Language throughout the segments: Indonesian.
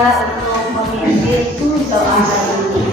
bersedia untuk memimpin doa hari ini.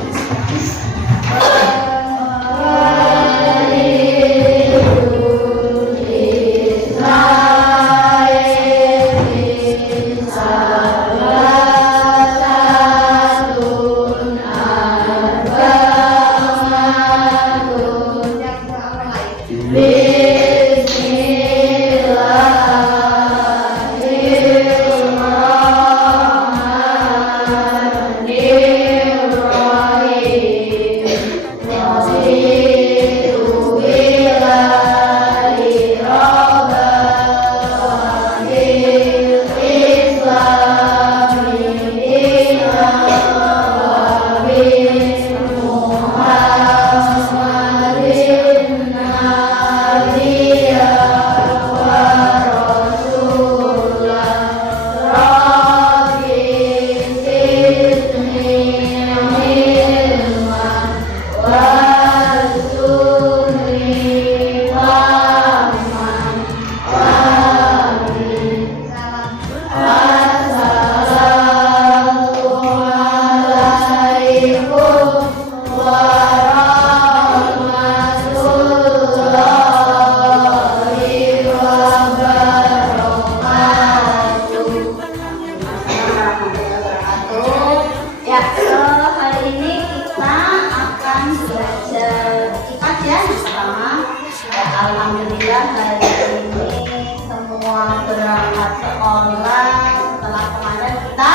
Alhamdulillah hari ini semua berangkat sekolah. Setelah kemarin kita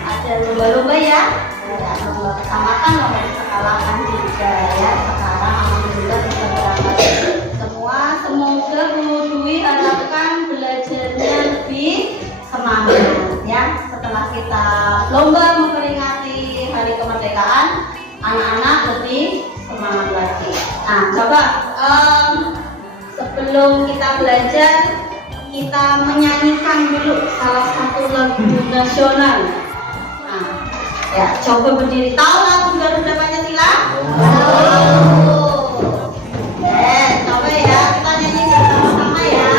ada lomba-lomba ya, lomba kecamatan, lomba sekolahan juga ya. Sekarang alhamdulillah bisa berangkat semua. Semoga Bu Dwi harapkan belajarnya lebih semangat ya. Setelah kita lomba memperingati hari kemerdekaan, anak-anak lebih semangat lagi. Nah, coba sebelum kita belajar, kita menyanyikan dulu salah satu lagu nasional. Nah, ya, coba berdiri. Tahu lagu Garuda Pancasila? Tahu. Coba ya, kita nyanyi bersama-sama ya.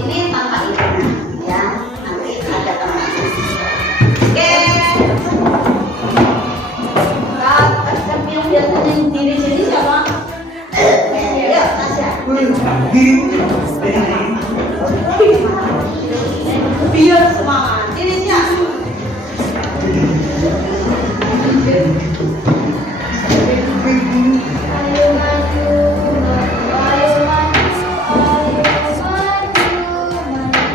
Ini tanpa irama ya. Nanti ada teman. Oke. Yang biasanya diri sini siapa? Ya, Tasya. Biar semangat. Dirinya. Ayo maju, ayo maju, ayo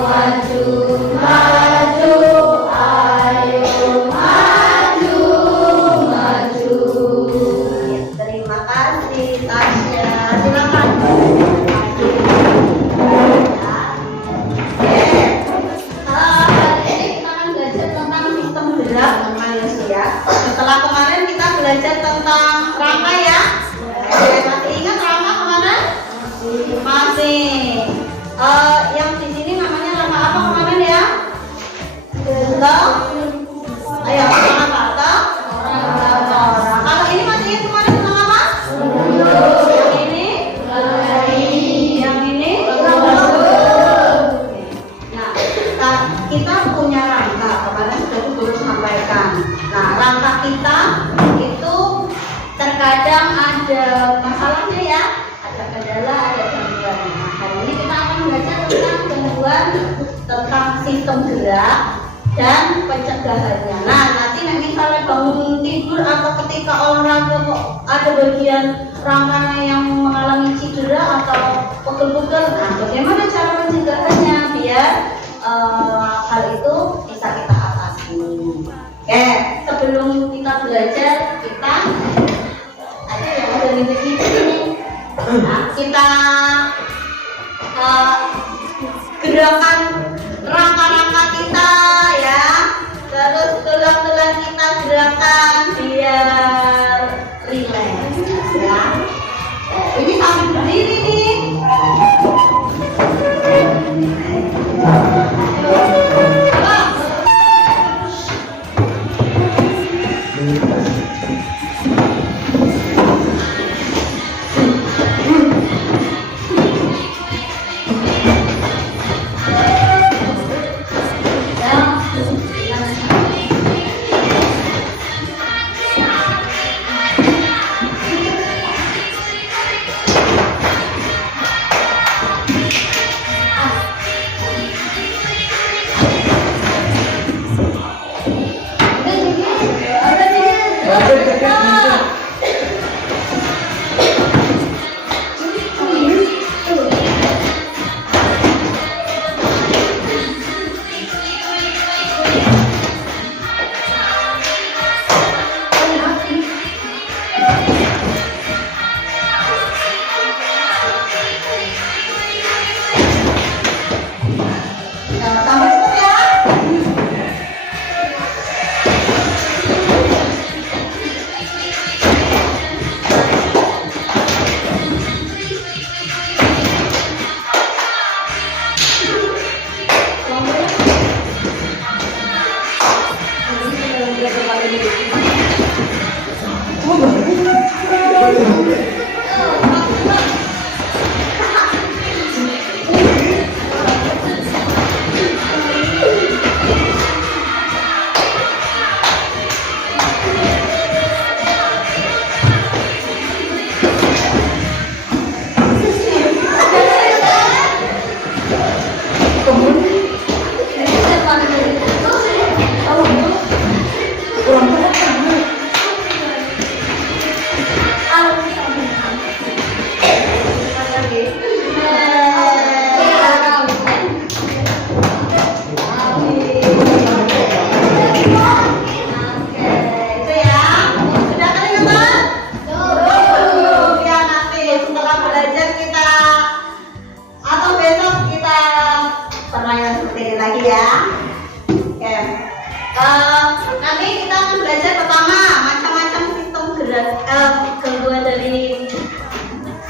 maju. Setelah kemarin kita belajar tentang rangka ya. Masih ingat rangka kemarin? Masih. Yang di sini namanya rangka apa kemarin ya? Ayo, rangka apa? Kalau ini masih ingat kemarin tentang apa? Yang ini? Yang ini? Nah, kita punya rangka. Kemarin sudah guru sampaikan. Nah, rangka kita itu terkadang ada masalahnya ya, ada kendala, ada gangguan. Nah, hari ini kita akan belajar tentang gangguan, tentang sistem gerak dan pencegahannya. Nah, nanti misalnya bangun tidur atau ketika olahraga kok ada bagian rangkanya yang mengalami cedera atau pegel-pegel, nah bagaimana cara pencegahannya? gerakan rangka-rangka kita ya, terus tulang-tulang kita gerakan biar rileks ya. Ini sambil berdiri nih.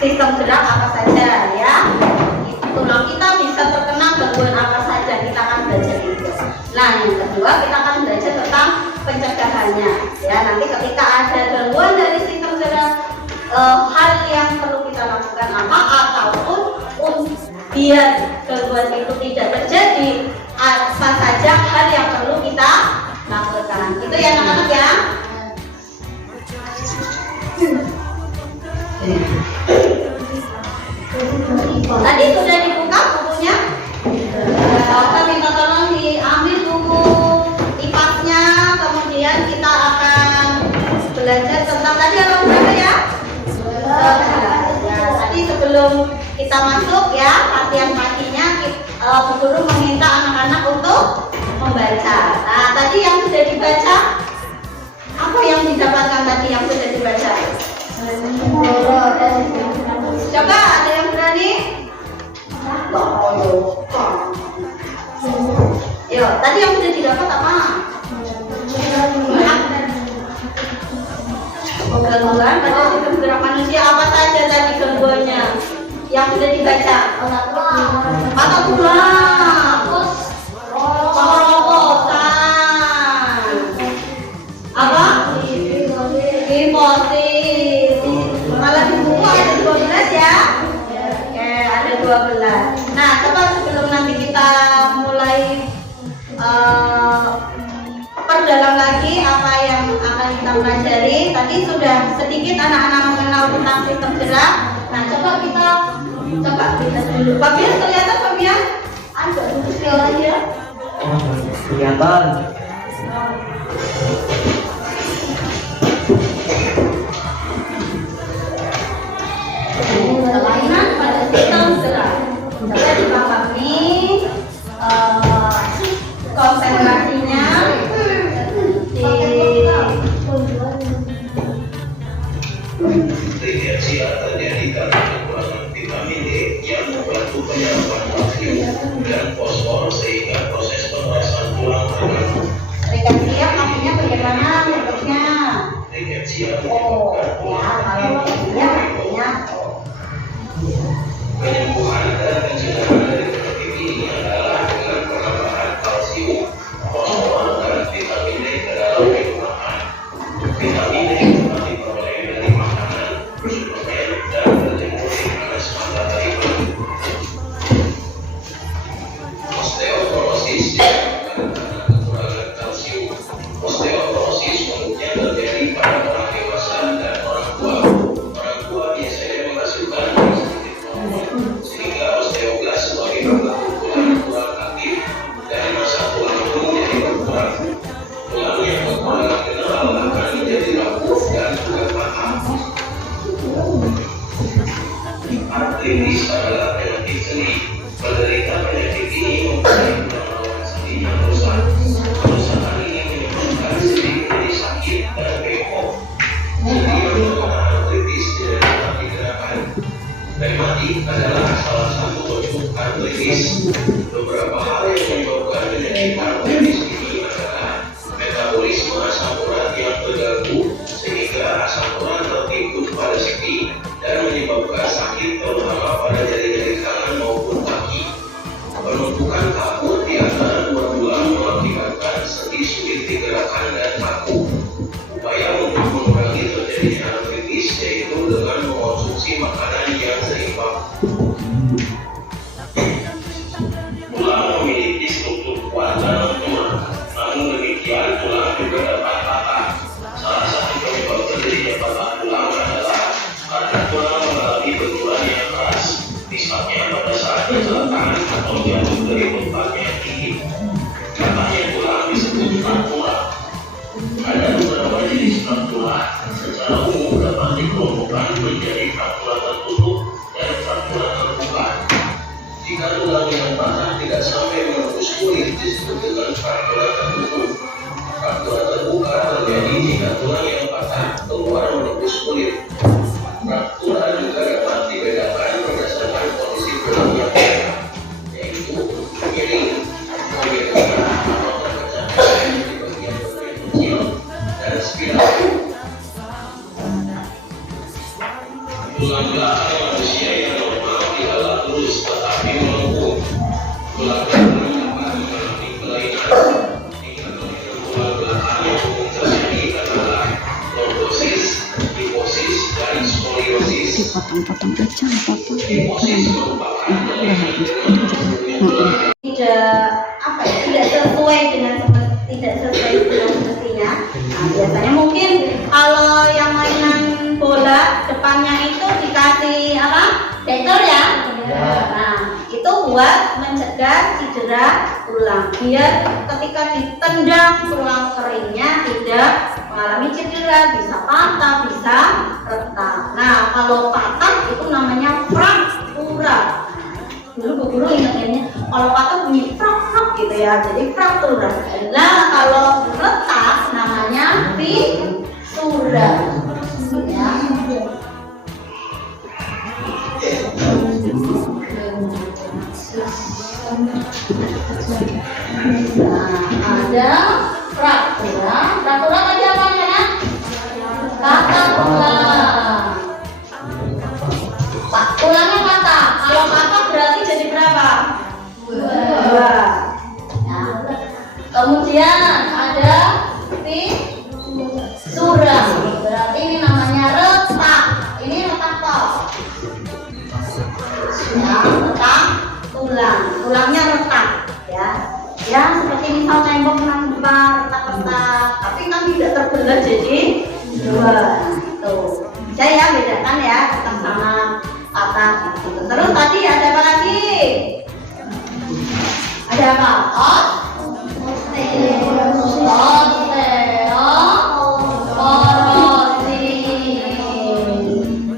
sistem gerak apa saja ya. Tulang kita bisa terkena gangguan apa saja, kita akan belajar itu. Nah, yang kedua kita akan belajar tentang pencegahannya ya. Nanti ketika ada gangguan dari sistem gerak, hal yang perlu kita lakukan apa, ataupun biar gangguan itu tidak terjadi, apa saja hal yang perlu kita lakukan. Itu ya anak-anak ya. Tadi sudah dibuka bukunya. Saya minta tolong diambil buku IPAS-nya, kemudian kita akan belajar tentang tadi apa ya? Tadi sebelum kita masuk ya, latihan paginya, Bu Guru meminta anak-anak untuk membaca. Nah, tadi yang sudah dibaca, apa yang didapatkan tadi yang sudah dibaca? Coba ada yang berani? Yo, tadi yang sudah didapat apa? Gangguan pada sistem gerak manusia, apa saja tadi gangguannya yang sudah dibaca? Patah tulang, pengorosan, apa? Hipotis. Malah di buku ada 12 ya. Oke, ada 12. Nah, coba sebelum nanti kita mulai perdalam lagi apa yang akan kita pelajari. Tadi sudah sedikit anak-anak mengenal tentang sistem gerak. Nah, coba kita dulu. Fabian kelihatan Fabian? Ada dulu sekali ya. Kelihatan. Kelainan pada sistem gerak. Coba dipahami konsentrasinya di kritis adalah penyakit sendi. Penderita penyakit ini mempunyai kemampuan sendi yang rusak. Kerusakan ini menyebabkan sendi menjadi sakit dan bengkok. Sendi yang berkekuatan kritis tidak dapat digerakkan. Rematik adalah salah satu bentuk artritis. Beberapa hal yang menyebabkan penyakit artritis ini adalah metabolisme asam urat yang terganggu sehingga asam urat tertimbun pada sendi dan menyebabkan sakit terutama pada jari-jari tangan maupun kaki. Penumpukan kabut di antara dua tulang mengakibatkan sendi sulit digerakkan dan kaku. Upaya untuk mengurangi terjadinya artritis yaitu dengan mengonsumsi makanan yang seimbang. Tulang memiliki struktur kuat dan lentur, namun demikian tulang juga dapat patah. Salah satu penyebab terjadinya patah tulang adalah karena tulang mengalami benturan yang keras, misalnya pada saat kecelakaan atau jatuh dari tempat yang tinggi. Katanya tulang disebut fraktura. Ada beberapa jenis fraktura. Secara umum dapat dikelompokkan menjadi fraktura tertutup dan fraktura terbuka. Jika tulang yang patah tidak sampai menembus kulit disebut dengan fraktura tertutup. Fraktura terbuka terjadi jika tulang yang patah keluar menembus kulit. Fraktura juga dapat dibedakan berdasarkan kondisi tulang yang patah, yaitu miring, memiliki atau terpecah di bagian-bagian kecil, dan spiral. Tulang belakang manusia yang normal tidaklah lurus tetapi melengkung. Tulang belakang dapat mengalami kelainan. Hingga tulang belakang yang umum terjadi adalah lordosis, kifosis, dan skoliosis. Dipotong-potong aja nggak apa-apa. Kifosis merupakan kelainan dengan tidak sesuai dengan semestinya. Nah, biasanya mungkin kalau yang mainan bola depannya itu dikasih apa? Dekor ya. Nah, itu buat mencegah cedera tulang. Biar ketika ditendang tulang keringnya tidak mengalami cedera, bisa patah, bisa retak. Nah, kalau patah itu namanya fraktura. Dulu Bu Guru ingatnya kalau patah bunyi frak gitu ya, jadi fraktura. Nah, kalau retak namanya fisura. Ya. Nah, ada fraktura. Fraktura tadi apa namanya? Patah tulang. Tulangnya patah. Kalau patah berarti jadi berapa? Dua. Nah, kemudian ada fisura. Berarti ini namanya retak. Ini retak toh. Ya, retak tulang. Tulangnya retak. Ya seperti misal tembok nampak retak-retak, tapi kan tidak terbelah jadi dua. Tuh, bisa ya bedakan ya retak sama patah. Gitu. Terus tadi ada apa lagi? Ada apa?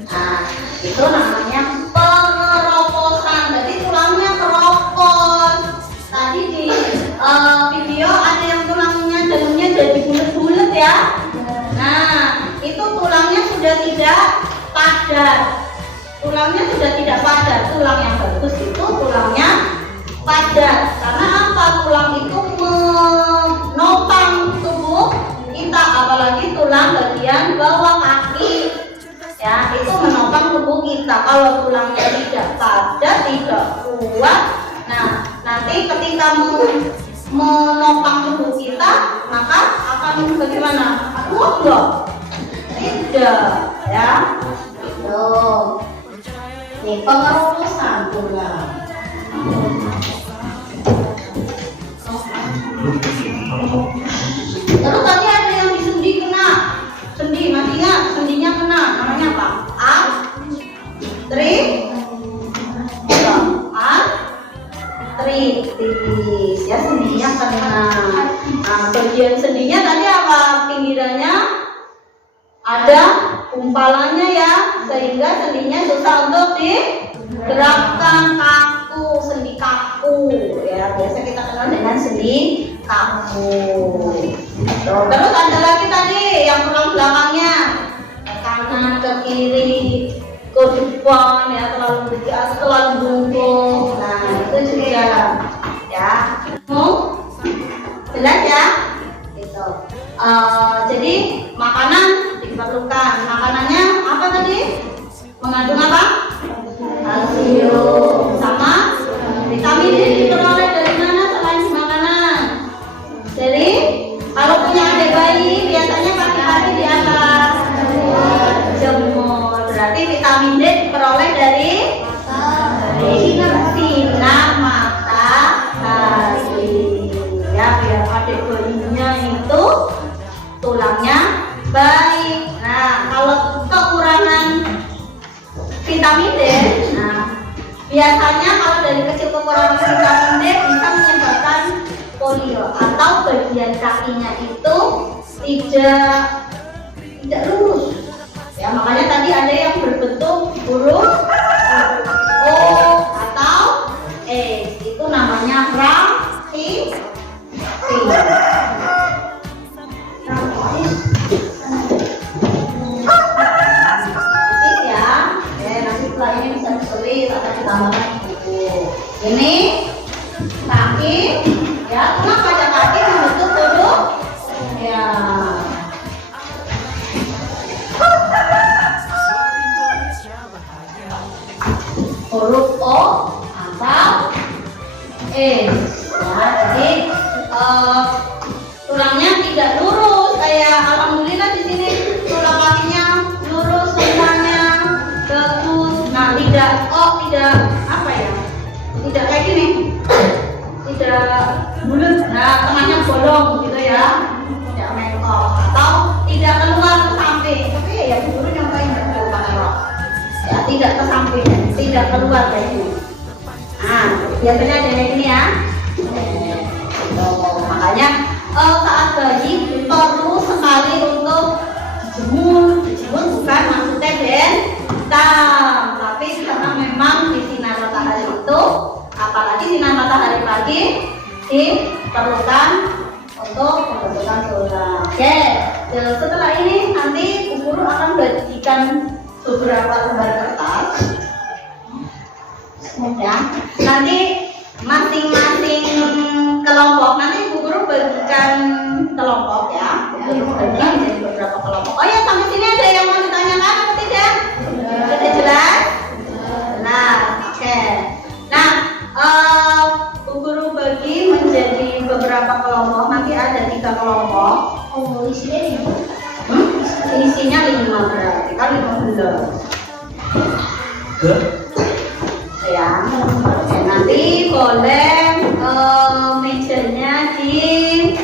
Nah, itu namanya pengeroposan. Jadi tulangnya keropos. Tadi di video ada yang tulangnya dalamnya jadi bulat-bulat ya. Nah, itu tulangnya sudah tidak padat. Tulangnya sudah tidak padat. Tulang yang bagus itu tulangnya padat. Karena apa? Tulang itu menopang tubuh kita, apalagi tulang bagian bawah kaki. Ya, itu menopang tubuh kita. Kalau tulangnya tidak padat, tidak kuat, nah nanti ketika menopang tubuh kita, maka akan bagaimana? Kuat loh? Tidak, ya. Tuh. Ini pengeroposan tulang. Terus tadi ada yang di sendi kena. Sendi, masih ingat? Sendinya kena. Namanya apa? Artritis. Ya, sendinya kena. Nah, bagian sendinya tadi apa? Pinggirannya ada gumpalannya ya, sehingga sendinya susah untuk Gerakan kaku, sendi kaku, ya biasa kita kenal dengan sendi kaku. Tuh, terus ada lagi tadi yang tulang belakangnya, ke kanan, ke kiri, ke depan, ya terlalu bungkuk. Nah itu juga, ya. Jelas ya? Gitu. Jadi makanan diperlukan. Makanannya apa tadi? Mengandung apa? Kalsium sama vitamin D diperoleh dari mana selain makanan? Jadi kalau punya adik bayi biasanya pagi-pagi di atas jemur. Berarti vitamin D diperoleh dari sinar matahari. Ya biar adik bayinya itu tulangnya baik. Nah kalau kekurangan vitamin D, nah biasanya kalau dari kecil kekurangan vitamin D bisa menyebabkan polio atau bagian kakinya itu tidak lurus. Ya makanya tadi ada yang berbentuk huruf O atau E, itu namanya rakitis. Ini bisa disulit atau ditambahkan buku. Ini kaki, ya kenapa ada kaki membentuk huruf? Ya. Huruf O atau E. Ya, jadi tulangnya tidak lurus kayak alhamdulillah di sini tulang kakinya lurus semuanya. Nah, tidak apa ya? Tidak kayak gini. Tidak bulat. Nah, tengahnya bolong gitu ya. Tidak mengkok atau tidak keluar ke samping. Tapi ya guru nyobain enggak pakai rok. Ya, tidak ke samping, tidak keluar kayak gini. Nah, biasanya ada kayak gini ya. Makanya saat bayi perlu sekali untuk dijemur bukan maksudnya bentam, tapi karena memang di sinar matahari itu, apalagi sinar matahari pagi, diperlukan untuk pembentukan tulang. Oke, setelah ini nanti Bu Guru akan bagikan beberapa lembar kertas. Ya, nanti masing-masing kelompok nanti Bu Guru bagikan kelompok ya, bagikan jadi beberapa kelompok. Oh ya, sampai sini ada yang mau ditanyakan atau tidak? Sudah jelas? Nah, oke. Nah, Bu Guru bagi menjadi beberapa kelompok. Nanti ada 3 kelompok. Oh, isinya Isinya 5 berarti kan 15. Ya, oke, nanti boleh mejanya digeser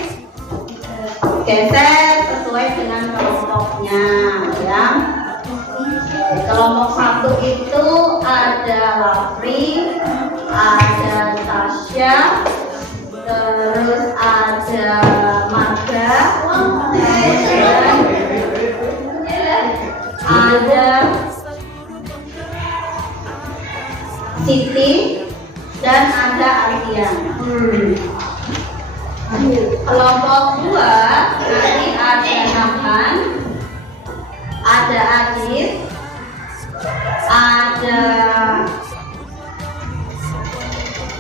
sesuai dengan kelompoknya ya. Kelompok 1 itu ada Lafri, ada Tasya, terus ada Marga, ada Siti, dan ada Alfian. Kelompok 2 ini ada Nafhan, ada Adit, ada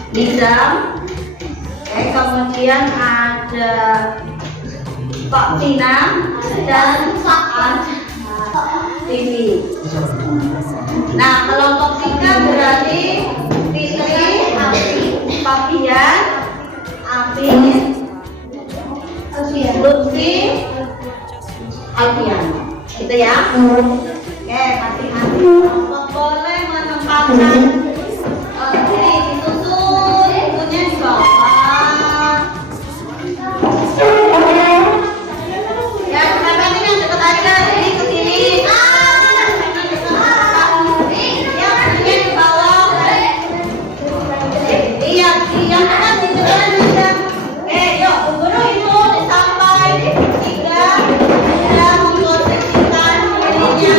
Nizam, kemudian ada Pak Tina dan Sa'ad Bibi. Nah, kelompok 3 berarti Fitri, Fabian, Afin, Lutfi, Alfian. Gitu ya. Oke, masing-masing kelompok boleh menempatkan diri disusun bukunya di bawah. Ya, silakan ini yang dekat aja, ini ke sini. Ya, bukunya di bawah. Iya, yang dekat di depan aja. Yuk, Bu Guru itu sampai 3 sudah memposisikan dirinya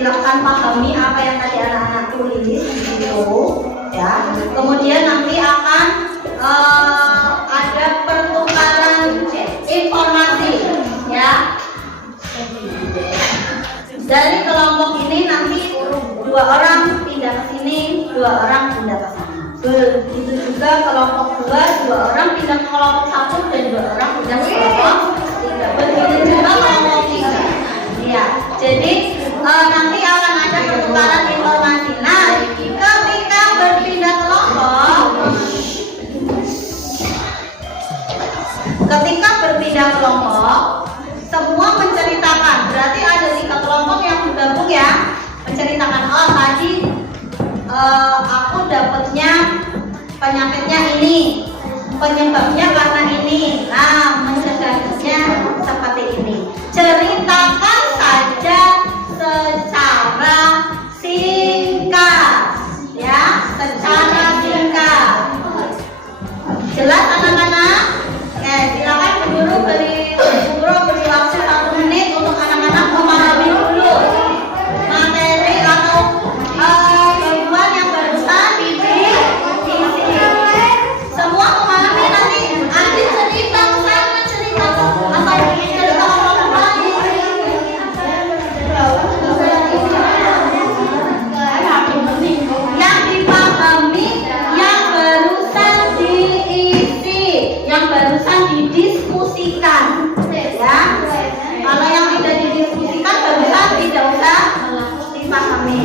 silahkan pahami apa yang tadi anak-anak tulis di situ ya. Kemudian nanti akan ada pertukaran informasi ya. Dari kelompok ini nanti 2 orang pindah ke sini, 2 orang pindah ke sana. Begitu juga kelompok 2 orang pindah ke kelompok 1 dan 2 orang pindah ke kelompok 3. Begitu juga kelompok 3. Ya, jadi nanti akan ada pertukaran informasi. Nah, ketika berpindah kelompok, semua menceritakan. Berarti ada 3 kelompok yang bergabung ya, menceritakan. Oh tadi aku dapatnya penyakitnya ini, penyebabnya karena ini. Nah, mencegahnya seperti ini. Ceritakan saja secara singkat, ya, secara singkat. Jelas anak-anak? Oke, silakan Bu Guru beri waktu 1 menit untuk anak-anak memahami dulu materi atau tujuan yang barusan diisi. Semua memahami, nanti Adi cerita sana, cerita atau cerita orang lain. Yang dipahami, yang barusan diisi, yang barusan didiskusikan, ya. Kalau yang tidak didiskusikan barusan tidak usah dipahami.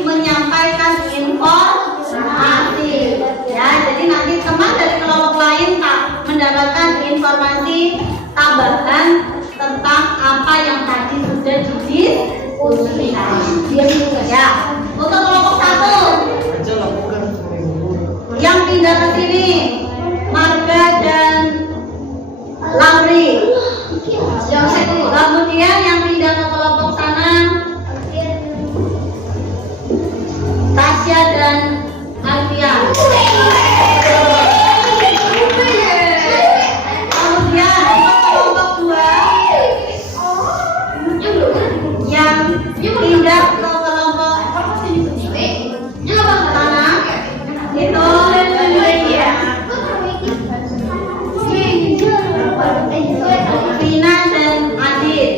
Menyampaikan informasi, ya. Jadi nanti teman dari kelompok lain tak mendapatkan informasi tambahan tentang apa yang tadi sudah didiskusikan. Ya. Untuk kelompok 1 yang pindah ke sini, Marga dan Lauri. Kemudian yang pindah ke kelompok sana, Tasya dan Alfian. Kemudian untuk kelompok 2 yang pindah ke kelompok sana, itu Vina dan Adit.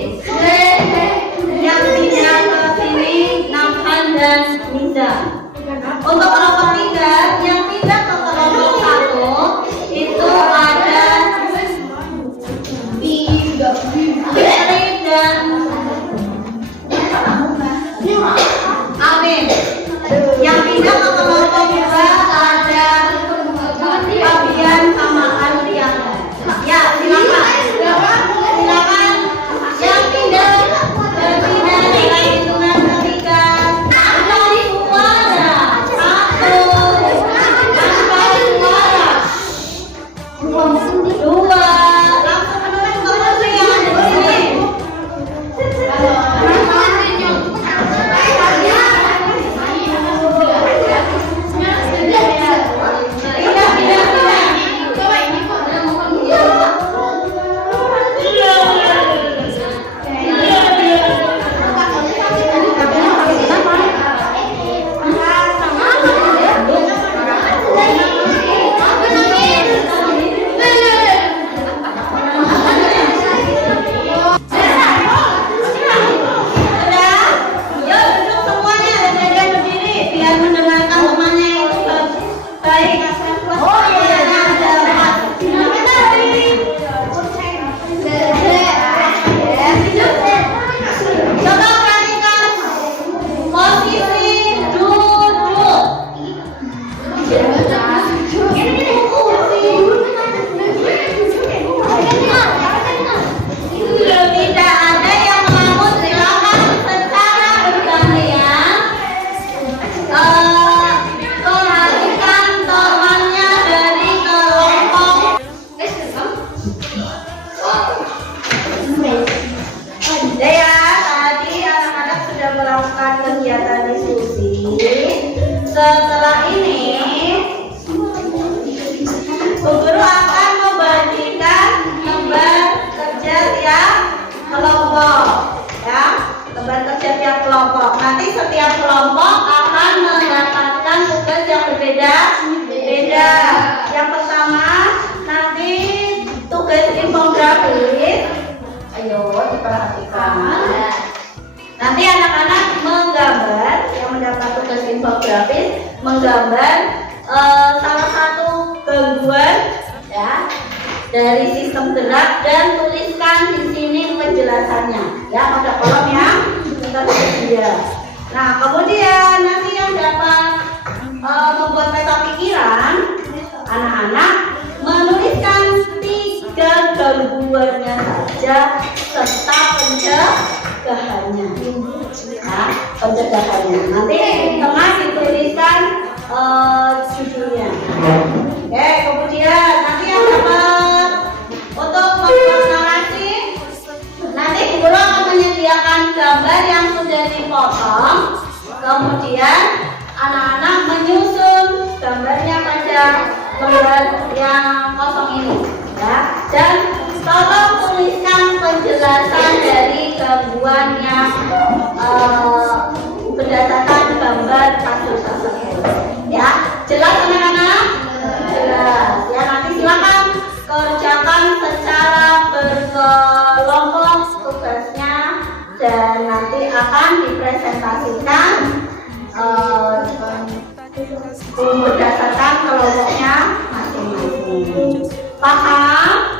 Yang pindah ke sini, Nafhan dan Niza. Untuk kelompok 3 yang pindah ke kelompok 1 itu ada Fitri dan kelompok, ya. Gambar kerja tiap kelompok. Nanti setiap kelompok akan mendapatkan tugas yang berbeda. Yang pertama nanti tugas infografis. Ayo diperhatikan. Nanti anak-anak menggambar, yang mendapat tugas infografis menggambar salah satu gangguan ya dari sistem gerak dan tuliskan di sini penjelasannya ya pada kolom yang tersedia. Nah kemudian nanti yang dapat membuat peta pikiran, anak-anak menuliskan 3 gangguannya saja serta pencegahannya. Nah, pencegahannya nanti di tengah dituliskan judulnya. Oke, kemudian nanti yang dapat untuk membuat narasi, nanti guru akan menyediakan gambar yang sudah dipotong, kemudian anak-anak menyusun gambarnya pada lembar yang kosong ini, ya. Dan tolong tuliskan penjelasan dari gangguan yang berdasarkan gambar kasus tersebut. Ya, jelas anak-anak? Jelas. Ya, nanti silakan kerjakan secara berkelompok tugasnya dan nanti akan dipresentasikan berdasarkan kelompoknya masing-masing. Paham?